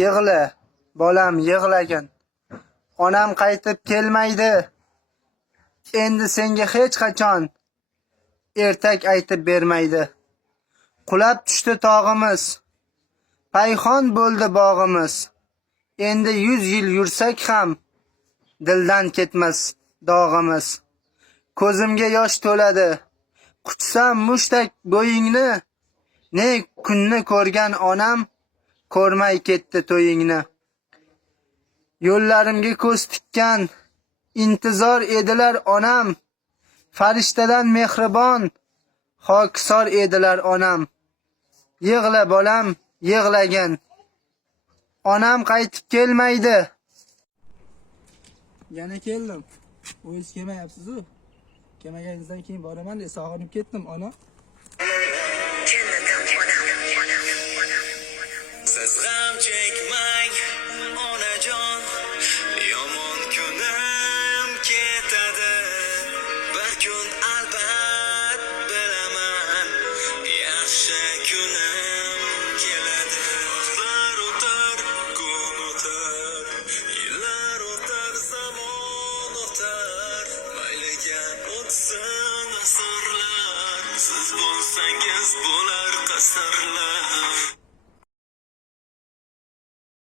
Yig'la, bolam, yig'lagin. Onam qaytib kelmaydi. Endi senga hech qachon ertak aytib bermaydi. Qulab tushdi tog'imiz, payxon bo'ldi bog'imiz. Endi 100 yil yursak ham dildan ketmas dog'imiz. Ko'zimga yosh to'ladi, quchsam mushtak bo'yingni. Ne kunni ko'rgan onam, ko'rmay ketdi to'yingni. Yo'llarimga ko'z tikkan, intizor edilar onam. Farishtadan mehribon, xokisor edilar onam. Yig'la bolam, yig'lagin. Onam qaytib kelmaydi. Yana keldim. O'zingiz kelmayapsiz-ku. Kelmaganingizdan keyin boraman deb sog'inib ketdim, ona. Siz g'am chekmang, onajon. Yomon kunim ketadi. Bir kun albat bilaman, yaxshi kunim keladi. Yillar o'tar, kun o'tar, yillar o'tar, zamon o'tar. Mayliga o'tsin asrlar, siz bo'lsangiz bo'lar qasrlar.